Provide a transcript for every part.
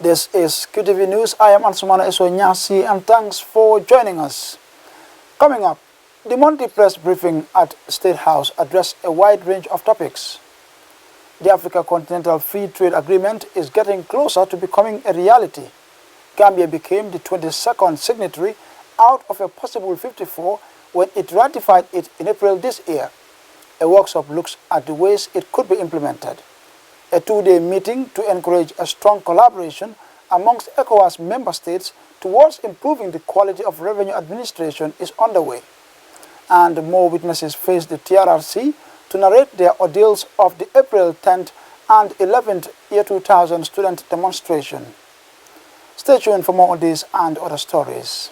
This is QTV News. I am Ansumana Esonyasi and thanks for joining us. Coming up, the monthly press briefing at State House addressed a wide range of topics. The Africa Continental Free Trade Agreement is getting closer to becoming a reality. Gambia became the 22nd signatory out of a possible 54 when it ratified it in April this year. A workshop looks at the ways it could be implemented. A two-day meeting to encourage a strong collaboration amongst ECOWAS member states towards improving the quality of revenue administration is underway. And more witnesses face the TRRC to narrate their ordeals of the April 10th and 11th year 2000 student demonstration. Stay tuned for more on these and other stories.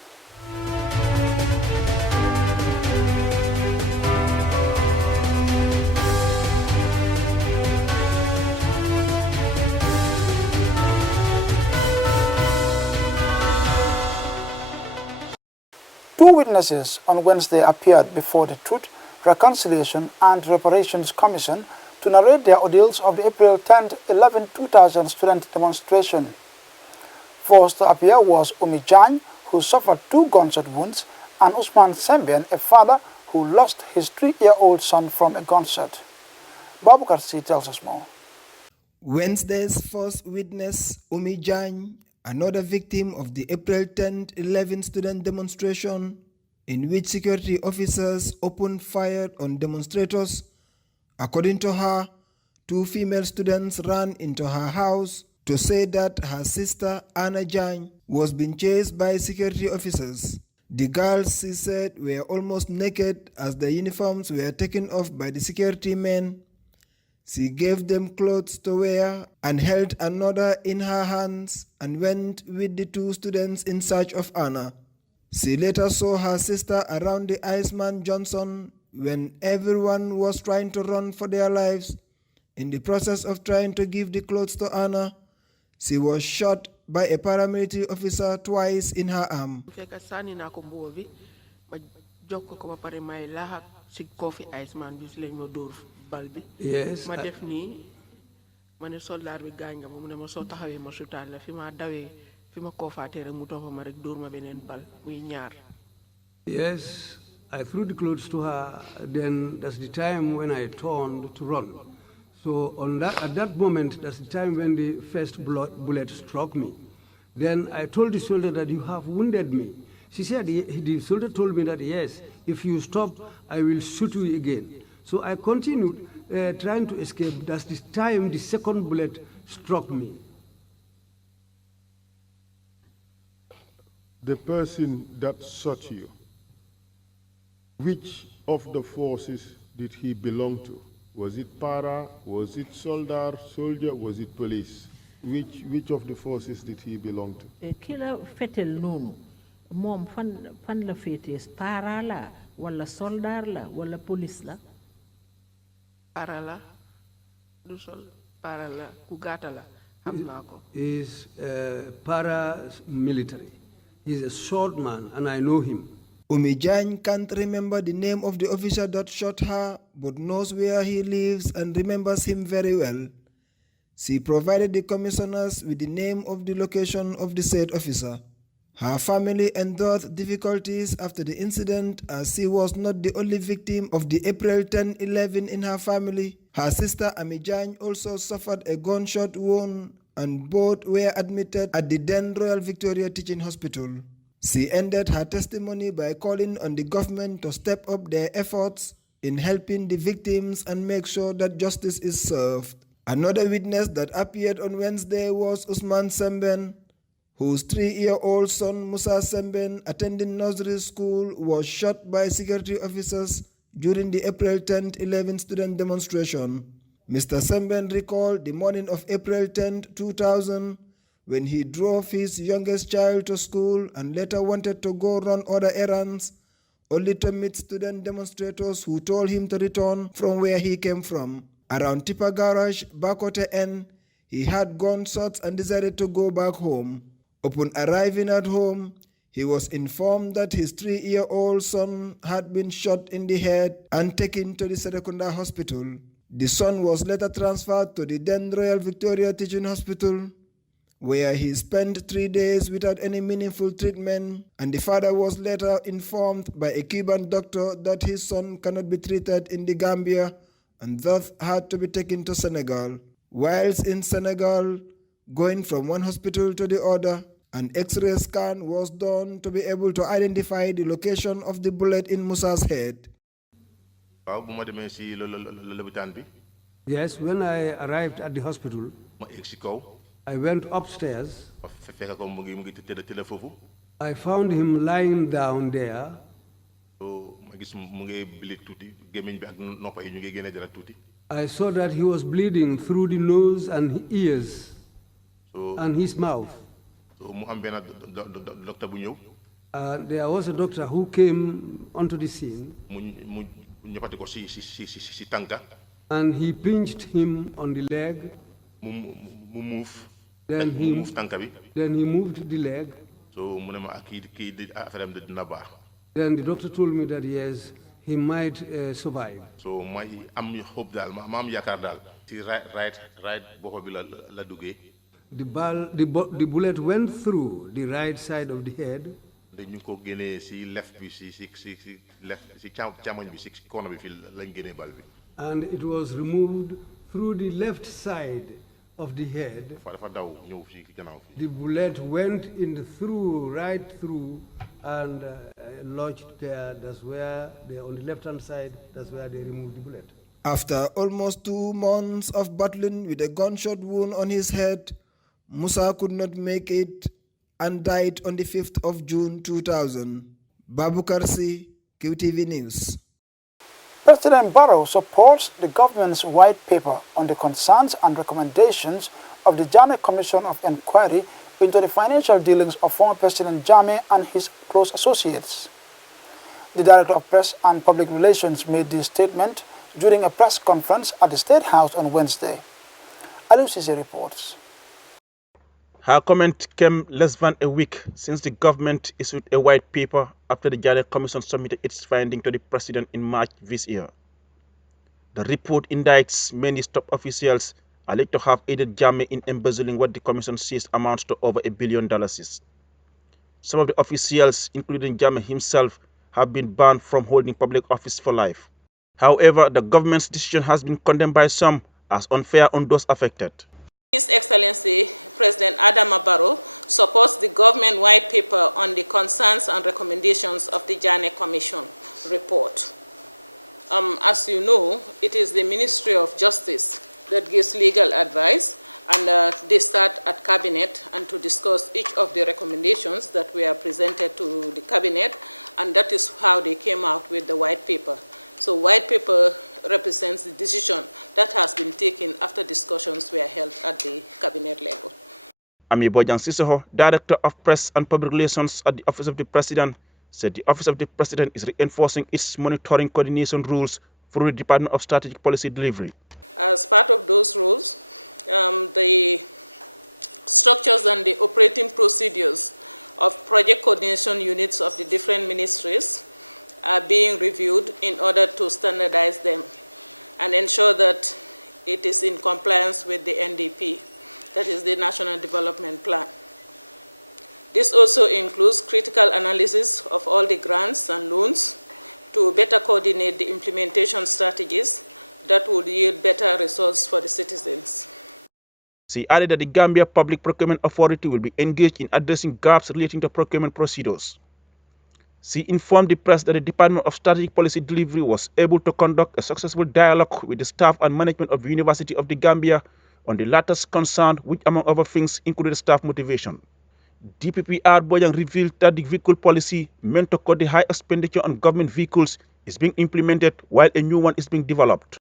Two witnesses on Wednesday appeared before the Truth, Reconciliation and Reparations Commission to narrate their ordeals of the April 10, 11, 2000 student demonstration. First to appear was Umi Jan, who suffered 2 gunshot wounds, and Usman Sembian, a father who lost his 3-year-old son from a gunshot. Babukar C tells us more. Wednesday's first witness, Umi Jan, another victim of the April 10-11 student demonstration in which security officers opened fire on demonstrators. According to her, 2 female students ran into her house to say that her sister, Anna Jan, was being chased by security officers. The girls, she said, were almost naked as their uniforms were taken off by the security men. She gave them clothes to wear and held another in her hands and went with the 2 students in search of Anna. She later saw her sister around the Iceman Johnson when everyone was trying to run for their lives. In the process of trying to give the clothes to Anna, she was shot by a paramilitary officer twice in her arm. Yes. Yes, I threw the clothes to her. Then that's the time when I turned to run. So at that moment, that's the time when the first bullet struck me. Then I told the soldier that you have wounded me. She said, the soldier told me that, yes, if you stop, I will shoot you again. So I continued trying to escape. That's the time the second bullet struck me. The person that shot you, which of the forces did he belong to? Was it para? Was it soldier? Was it police? Which of the forces did he belong to? Kila fetel nonu, mom fan la fetes para la, wala soldier la, wala police la. Para la, du sol, para la, kugata la, hamnako. Is paramilitary. He's a short man, and I know him. Umi Jan can't remember the name of the officer that shot her, but knows where he lives and remembers him very well. She provided the commissioners with the name of the location of the said officer. Her family endured difficulties after the incident, as she was not the only victim of the April 10-11 in her family. Her sister Ami Jan also suffered a gunshot wound, and both were admitted at the then Royal Victoria Teaching Hospital. She ended her testimony by calling on the government to step up their efforts in helping the victims and make sure that justice is served. Another witness that appeared on Wednesday was Usman Semben, whose 3-year-old son Musa Semben, attending nursery school, was shot by security officers during the April 10-11 student demonstration. Mr. Semben recalled the morning of April 10, 2000, when he drove his youngest child to school and later wanted to go run other errands, only to meet student demonstrators who told him to return from where he came from. Around Tipa Garage, Bakote N, he had gunshots and decided to go back home. Upon arriving at home, he was informed that his 3-year-old son had been shot in the head and taken to the Serekunda Hospital. The son was later transferred to the then Royal Victoria Teaching Hospital, where he spent 3 days without any meaningful treatment, and the father was later informed by a Cuban doctor that his son cannot be treated in the Gambia and thus had to be taken to Senegal. Whilst in Senegal, going from one hospital to the other, an X-ray scan was done to be able to identify the location of the bullet in Musa's head. Yes, when I arrived at the hospital, I went upstairs. I found him lying down there. I saw that he was bleeding through the nose and ears and his mouth. There was a doctor who came onto the scene, and he pinched him on the leg. Then he moved the leg. Then the doctor told me that yes, he might survive. So am hope dal ma am yakar dal ci right The bullet went through the right side of the head. dañu ko génnee ci left bi ci left ci chamoñ bi ci corner bi fi lañ génnee bal bi. And it was removed through the left side of the head. dafa daw ñëw ci gannaaw fi. The bullet went right through and lodged there. That's where on the left hand side, that's where they removed the bullet. After almost 2 months of battling with a gunshot wound on his head, Musa could not make it and died on the 5th of June 2000. Babu Karsi, QTV News. President Barrow supports the government's white paper on the concerns and recommendations of the Jammeh Commission of Inquiry into the financial dealings of former President Jammeh and his close associates. The Director of Press and Public Relations made this statement during a press conference at the State House on Wednesday. Alucise reports. Her comment came less than a week since the government issued a white paper after the Jammeh Commission submitted its finding to the President in March this year. The report indicts many top officials alleged to have aided Jammeh in embezzling what the Commission says amounts to over $1 billion. Some of the officials, including Jammeh himself, have been banned from holding public office for life. However, the government's decision has been condemned by some as unfair on those affected. His Excellency President Adama Barrow supports the government white paper on the concerns and recommendations of the Jammeh Commission report. As you know, it is the Ministry of Justice that gives legal advice, and they start at Cabinet and to discuss each of the recommendations that were presented to the Cabinet, and that is how they came out with the white paper. So white paper represents the decision that has been taken after discussions were held at the Cabinet level. Ami Bojang Sissoho, Director of Press and Public Relations at the Office of the President, said the Office of the President is reinforcing its monitoring coordination rules through the Department of Strategic Policy Delivery. As part of those rules, the structures and the operating procedures of project coordination units of the different ministries are being reviewed in order to standardize them and ensure that it is in compliance with the NDP, that is the National Development Plan. This also includes critical analysis of all the grants and loans to better coordinate the implementation strategies that would yield better results for the citizens. She added that the Gambia Public Procurement Authority will be engaged in addressing gaps relating to procurement procedures. She informed the press that the Department of Strategic Policy Delivery was able to conduct a successful dialogue with the staff and management of the University of the Gambia on the latter's concern, which among other things included staff motivation. DPPR Bojang revealed that the vehicle policy meant to cut the high expenditure on government vehicles is being implemented while a new one is being developed.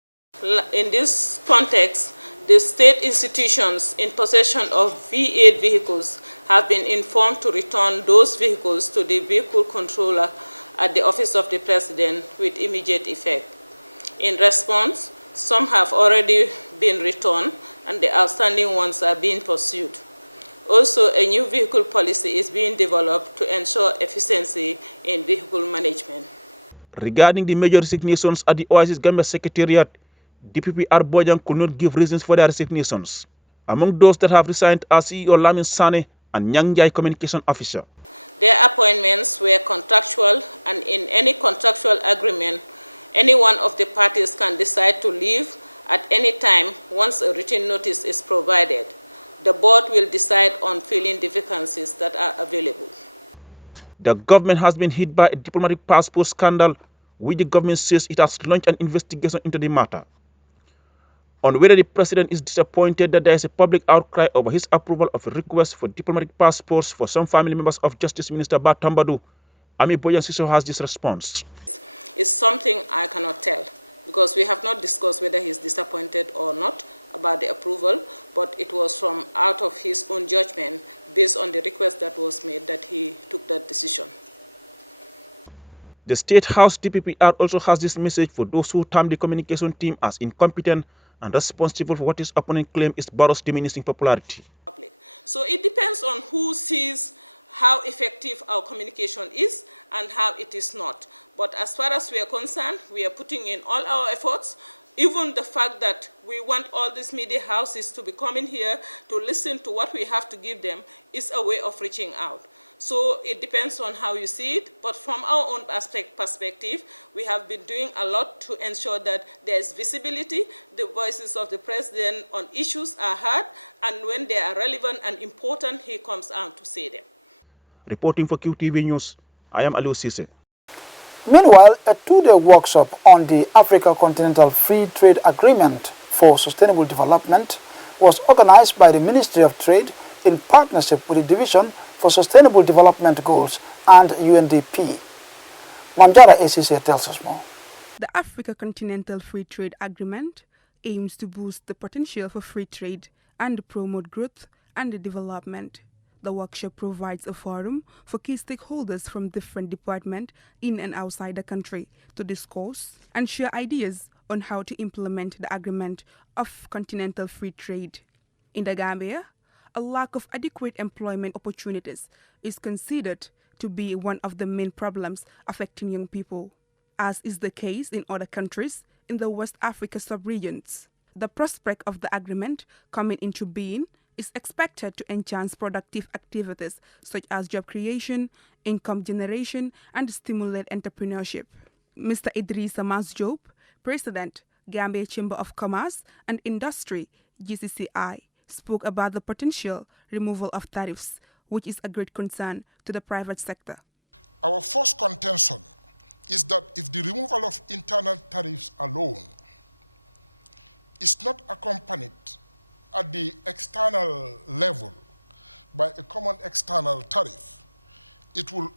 In this context, the state institutions in possession of V8 vehicles have been informed to return those vehicles to the vehicle controller at the Office of the President with immediate effect. In response, some have already been returned and the outstanding ones are being pursued. Also, a new vehicle policy is being developed to ensure efficiency in vehicle management. Regarding the major resignations at the Oasis Gambia Secretariat, DPPR Bojang could not give reasons for their resignations. Among those that have resigned are CEO Lamin Sane and Nyangjai Communication Officer. Their appointments were contractual, and in any contractual agreement, any one of the parties can decide to leave at any time once a written notice is provided. The board will decide on filling the vacancies that are available. The government has been hit by a diplomatic passport scandal, which the government says it has launched an investigation into the matter. On whether the president is disappointed that there is a public outcry over his approval of a request for diplomatic passports for some family members of Justice Minister Batambadu, Ami Boyan Siso has this response. It's something I cannot tell, because we have not discussed whether he's disappointed or not about the approval, but it was from out of his own judgment, based on the request that was made, that he took that decision. The State House DPPR also has this message for those who term the communication team as incompetent and responsible for what his opponent claims is Barrow's diminishing popularity. So it depends on who sees how effective our communication is and how it is not. But as far as we are concerned, we are putting in all our efforts. Even the fact that we want all these media houses to be coming here to listen to what we have to give them is a way of reaching out. So it depends on how you see it, but from our own perspective, we have been doing a lot to ensure that there is visibility, the voices of the president on issues are heard, and when they are relevant and important, he comes out to say them. Reporting for QTV News, I am Aliu Sise. Meanwhile, a two-day workshop on the Africa Continental Free Trade Agreement for Sustainable Development was organized by the Ministry of Trade in partnership with the Division for Sustainable Development Goals and UNDP. Mamjara ACC tells us more. The Africa Continental Free Trade Agreement aims to boost the potential for free trade and promote growth and development. The workshop provides a forum for key stakeholders from different departments in and outside the country to discuss and share ideas on how to implement the agreement of continental free trade. In the Gambia, a lack of adequate employment opportunities is considered to be one of the main problems affecting young people, as is the case in other countries in the West Africa sub-regions. The prospect of the agreement coming into being is expected to enhance productive activities such as job creation, income generation, and stimulate entrepreneurship. Mr. Idrissa Masjob, President, Gambia Chamber of Commerce and Industry, GCCI, spoke about the potential removal of tariffs, which is a great concern to the private sector. Our first contention is that if the removal of internal tariffs alone is not accompanied at the external level by a common external tariff, it will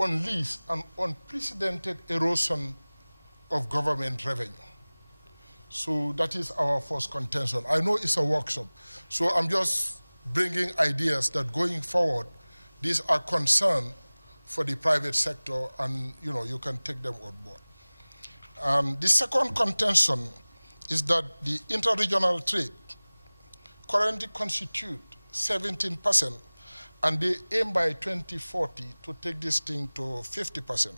unleash an unprecedented erosion of government revenue. So that is our first contention. I know it's a workshop, so I'm just bringing ideas that going forward, these are concerns for the private sector, and you can take them on board. The second contention is that the interregional trade currently constitute 17%, and they aim by 2040 to take this thing to 50%.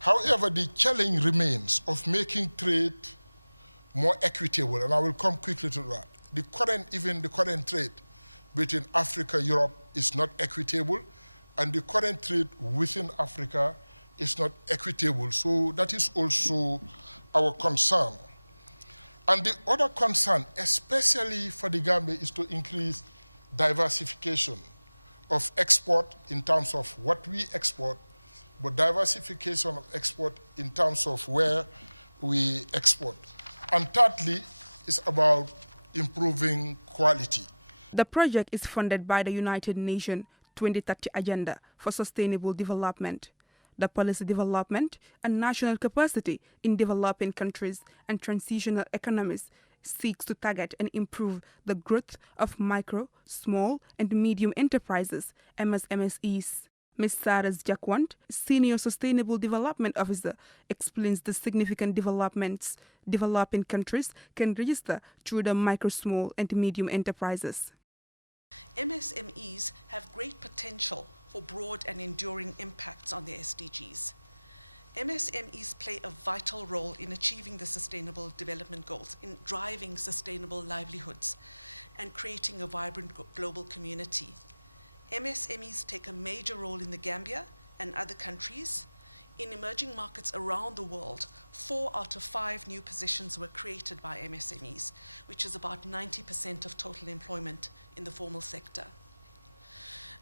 However, the challenge remains of making trade more equitable, and I will come quickly to that. Even the current trade between Africa and Europe is not equitable, and the current trade within Africa is not equitable. So that is also our concern. And the other concern, especially for the Gambia, is to increase diversification of export in terms of what we export, but diversification of export in terms of where we export. And thirdly, is about improving quality. The project is funded by the United Nations 2030 Agenda for Sustainable Development, the Policy Development and National Capacity in Developing Countries and Transitional Economies seeks to target and improve the growth of micro, small, and medium enterprises, MSMEs. Ms. Saras Jakwant, Senior Sustainable Development Officer, explains the significant developments developing countries can register through the micro, small, and medium enterprises. MSMEs have great potential for broad and enduring impacts on the SDGs. MSMEs play a vital role in achieving the Sustainable Development Goals, in driving sustainable livelihoods. and creating a vibrant global community. MSMEs take a major role in the Gambia and other countries. In emerging markets around the world, 4 out of 5 new positions were created by MSMEs, which is about 90% of total employment in the formal sector.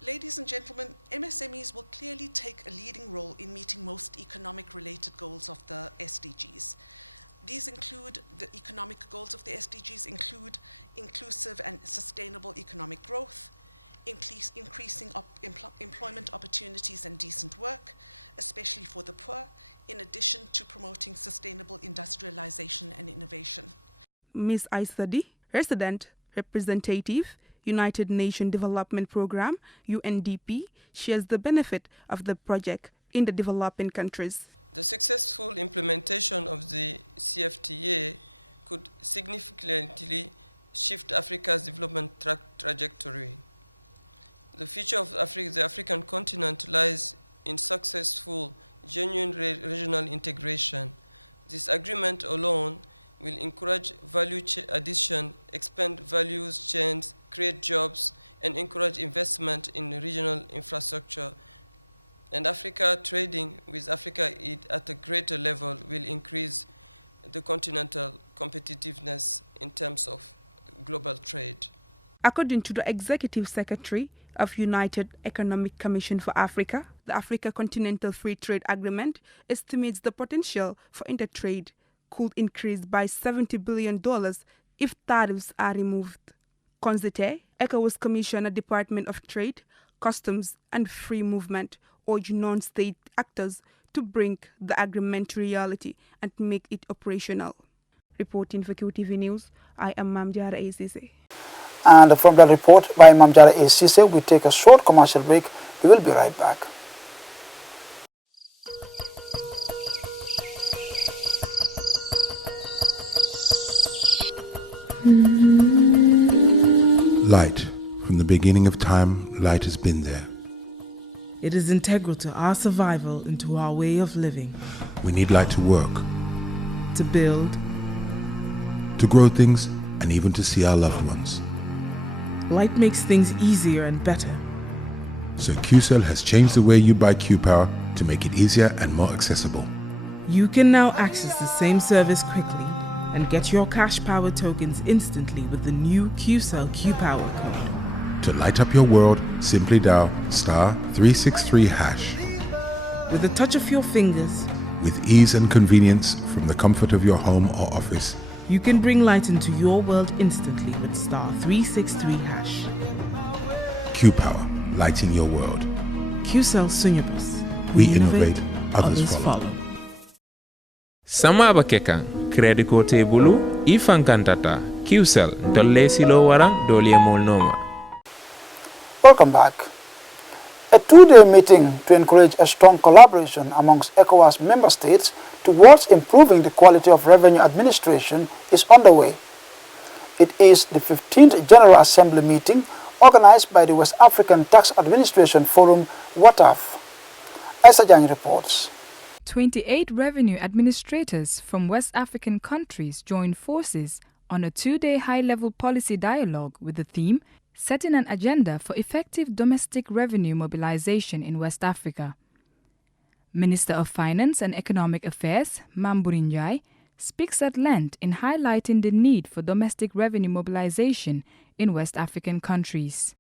Ladies and gentlemen, MSMEs will clearly take a leading role in meeting most economic-related goals of the SDGs. These include, the economic goals of the SDGs include inclusive and sustainable economic growth, increasing employment opportunities and decent work, especially for the poor, in addition to promoting sustainable industrialization and innovation. Ms. Aisadi, resident representative, United Nations Development Programme, UNDP, shares the benefit of the project in the developing countries. The successful implementation of the CFTA could significantly shift Africa's development trajectory. The future of the African continent lies in successful, genuine regional integration. This agreement alone will encourage value addition, expand values chains, create jobs, and encourage investment in regional infrastructure. And Africa trading with Africa at a greater level will increase the continental competitiveness in terms of global trade. According to the Executive Secretary of United Economic Commission for Africa, the Africa Continental Free Trade Agreement estimates the potential for intertrade could increase by $70 billion if tariffs are removed. Konzite, ECOWAS Commissioner, Department of Trade, Customs and Free Movement, urge non-state actors to bring the agreement to reality and make it operational. Reporting for QTV News, I am Mamjara ACC. And from that report by Mamjara ACC, we take a short commercial break. We will be right back. Light. From the beginning of time, light has been there. It is integral to our survival and to our way of living. We need light to work, to build, to grow things, and even to see our loved ones. Light makes things easier and better. So QCell has changed the way you buy QPower to make it easier and more accessible. You can now access the same service quickly and get your cash power tokens instantly with the new QCell QPower code. To light up your world, simply dial *363#. With the touch of your fingers, with ease and convenience from the comfort of your home or office, you can bring light into your world instantly with *363#. QPower, lighting your world. QCell Sunyabus. We innovate, others follow. Sama bakeka credit ko tebulu ifankantata QCell dolle silo wara dolie molnoma. Welcome back. A 2-day meeting to encourage a strong collaboration amongst ECOWAS member states towards improving the quality of revenue administration is underway. It is the 15th General Assembly meeting organized by the West African Tax Administration Forum, WATAF. Esa Jang reports. 28 revenue administrators from West African countries joined forces on a 2-day high-level policy dialogue with the theme setting an agenda for effective domestic revenue mobilization in West Africa. Minister of Finance and Economic Affairs, Mamburinjai, speaks at length in highlighting the need for domestic revenue mobilization in West African countries.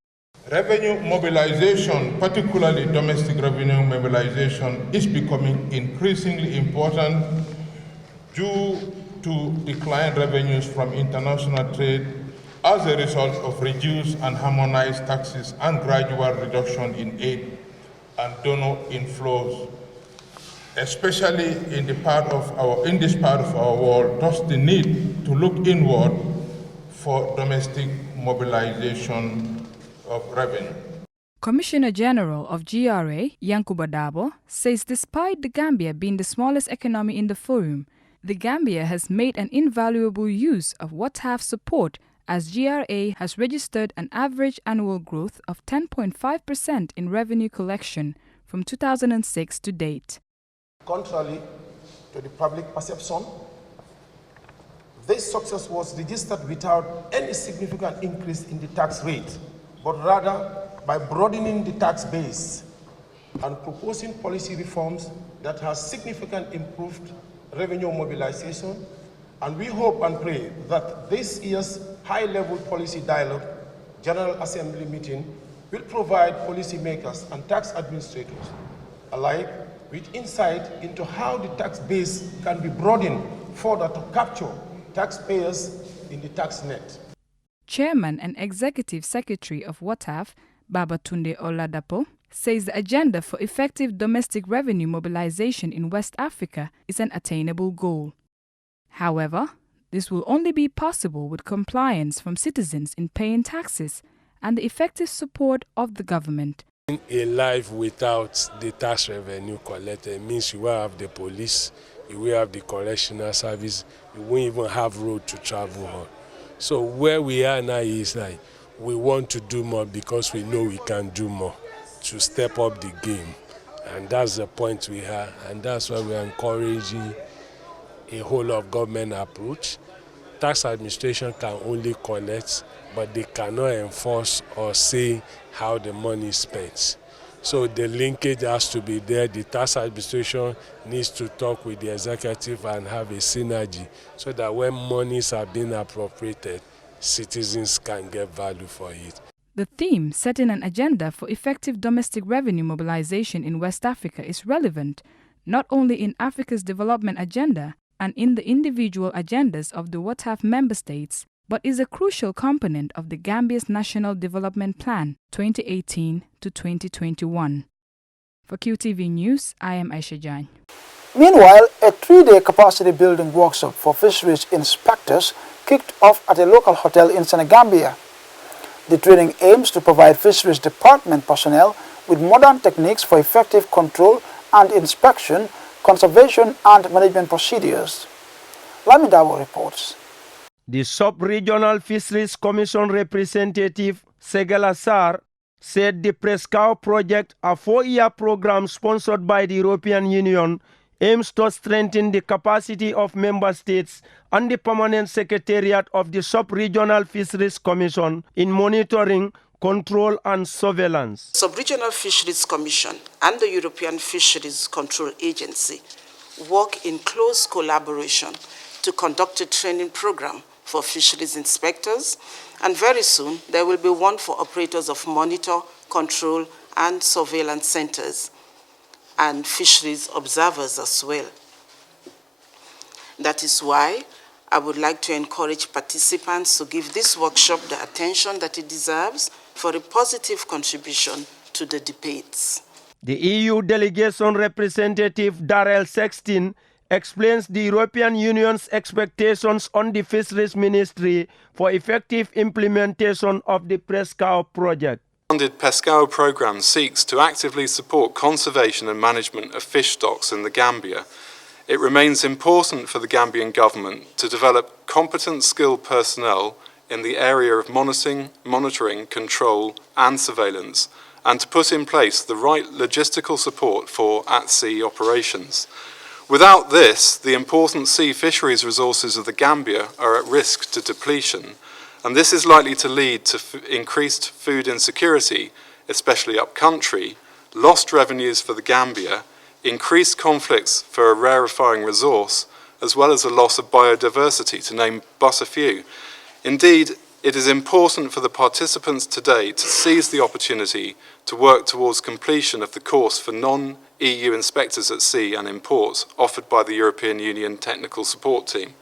Revenue mobilization, particularly domestic revenue mobilization, is becoming increasingly important due to declined revenues from international trade as a result of reduced and harmonized taxes and gradual reduction in aid and donor inflows, especially in this part of our world. Thus, the need to look inward for domestic mobilization of revenue. Commissioner General of GRA, Yankuba Dabo, says despite the Gambia being the smallest economy in the forum, the Gambia has made an invaluable use of WATAF support, as GRA has registered an average annual growth of 10.5% in revenue collection from 2006 to date. Contrary to the public perception, this success was registered without any significant increase in the tax rate, but rather by broadening the tax base and proposing policy reforms that has significantly improved revenue mobilization. And we hope and pray that this year's high-level policy dialogue General Assembly meeting will provide policymakers and tax administrators alike with insight into how the tax base can be broadened further to capture taxpayers in the tax net. Chairman and Executive Secretary of WATAF, Babatunde Oladapo, says the agenda for effective domestic revenue mobilization in West Africa is an attainable goal. However, this will only be possible with compliance from citizens in paying taxes and the effective support of the government. A life without the tax revenue collected means you will have the police, you will have the correctional service, you won't even have road to travel on. So where we are now is like we want to do more because we know we can do more to step up the game. And that's the point we have, and that's why we are encouraging a whole of government approach. Tax administration can only collect, but they cannot enforce or say how the money is spent. So the linkage has to be there. The tax administration needs to talk with the executive and have a synergy so that when monies are being appropriated, citizens can get value for it. The theme, setting an agenda for effective domestic revenue mobilization in West Africa, is relevant not only in Africa's development agenda and in the individual agendas of the WATAF member states, but is a crucial component of the Gambia's National Development Plan 2018 to 2021. For QTV News, I am Aisha Jain. Meanwhile, a 3-day capacity building workshop for fisheries inspectors kicked off at a local hotel in Senegambia. The training aims to provide fisheries department personnel with modern techniques for effective control and inspection, conservation and management procedures. Lamidawo reports. The Sub-Regional Fisheries Commission representative, Segela Sar, said the Prescow project, a 4-year program sponsored by the European Union, aims to strengthen the capacity of member states and the permanent secretariat of the Sub-Regional Fisheries Commission in monitoring, control and surveillance. The Sub-Regional Fisheries Commission and the European Fisheries Control Agency work in close collaboration to conduct a training program for fisheries inspectors, and very soon there will be one for operators of monitor, control and surveillance centers and fisheries observers as well. That is why I would like to encourage participants to give this workshop the attention that it deserves for a positive contribution to the debates. The EU delegation representative Darrell Sexton explains the European Union's expectations on the Fisheries Ministry for effective implementation of the Prescow project. The Prescow programme seeks to actively support conservation and management of fish stocks in the Gambia. It remains important for the Gambian government to develop competent, skilled personnel in the area of monitoring, control and surveillance, and to put in place the right logistical support for at-sea operations. Without this, the important sea fisheries resources of the Gambia are at risk to depletion, and this is likely to lead to increased food insecurity, especially up-country, lost revenues for the Gambia, increased conflicts for a rarefying resource, as well as a loss of biodiversity, to name but a few. Indeed, it is important for the participants today to seize the opportunity to work towards completion of the course for non-EU inspectors at sea and in port offered by the European Union Technical Support Team.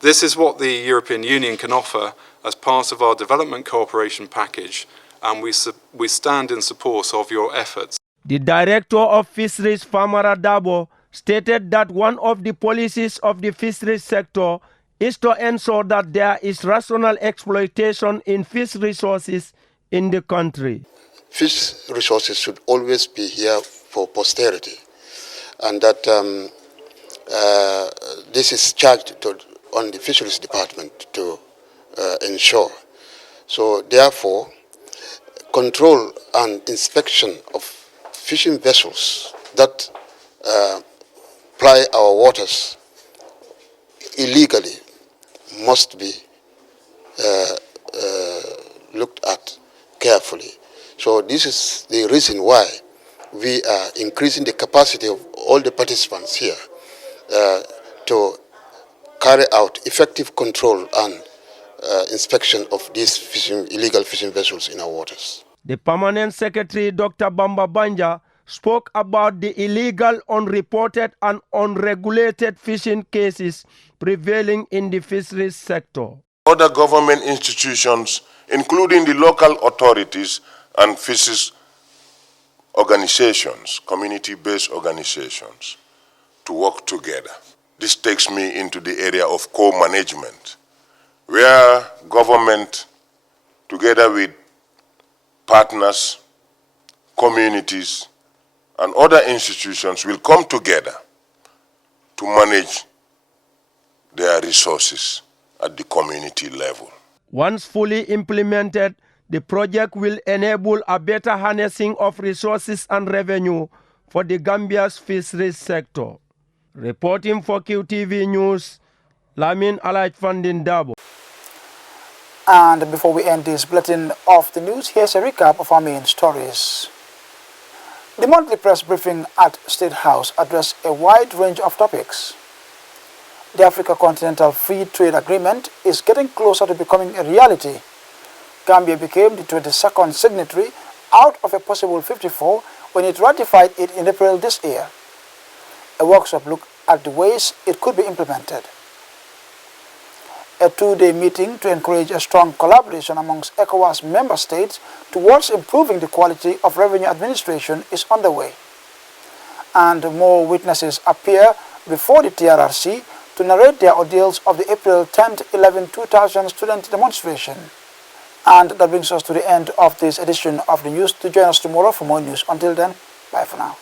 This is what the European Union can offer as part of our development cooperation package, and we stand in support of your efforts. The Director of Fisheries, Famara Dabo, stated that one of the policies of the fisheries sector is to ensure that there is rational exploitation in fish resources in the country. Fish resources should always be here for posterity, and that this is charged on the fisheries department to ensure. So therefore, control and inspection of fishing vessels that ply our waters illegally must be looked at carefully. So this is the reason why we are increasing the capacity of all the participants here to carry out effective control and inspection of these illegal fishing vessels in our waters. The Permanent Secretary, Dr. Bamba Banja, spoke about the illegal, unreported, and unregulated fishing cases prevailing in the fisheries sector. Other government institutions, including the local authorities and fisheries organizations, community-based organizations, to work together. This takes me into the area of co-management, where government, together with partners, communities, and other institutions will come together to manage their resources at the community level. Once fully implemented, the project will enable a better harnessing of resources and revenue for the Gambia's fisheries sector. Reporting for QTV News, Lamin Alajfandin Dabo. And before we end this bulletin of the news, here's a recap of our main stories. The monthly press briefing at State House addressed a wide range of topics. The Africa Continental Free Trade Agreement is getting closer to becoming a reality. Gambia became the 22nd signatory out of a possible 54 when it ratified it in April this year. A workshop looked at the ways it could be implemented. A two-day meeting to encourage a strong collaboration amongst ECOWAS member states towards improving the quality of revenue administration is underway. And more witnesses appear before the TRRC to narrate their ordeals of the April 10th, 11, 2000 student demonstration. And that brings us to the end of this edition of the news. To join us tomorrow for more news. Until then, bye for now.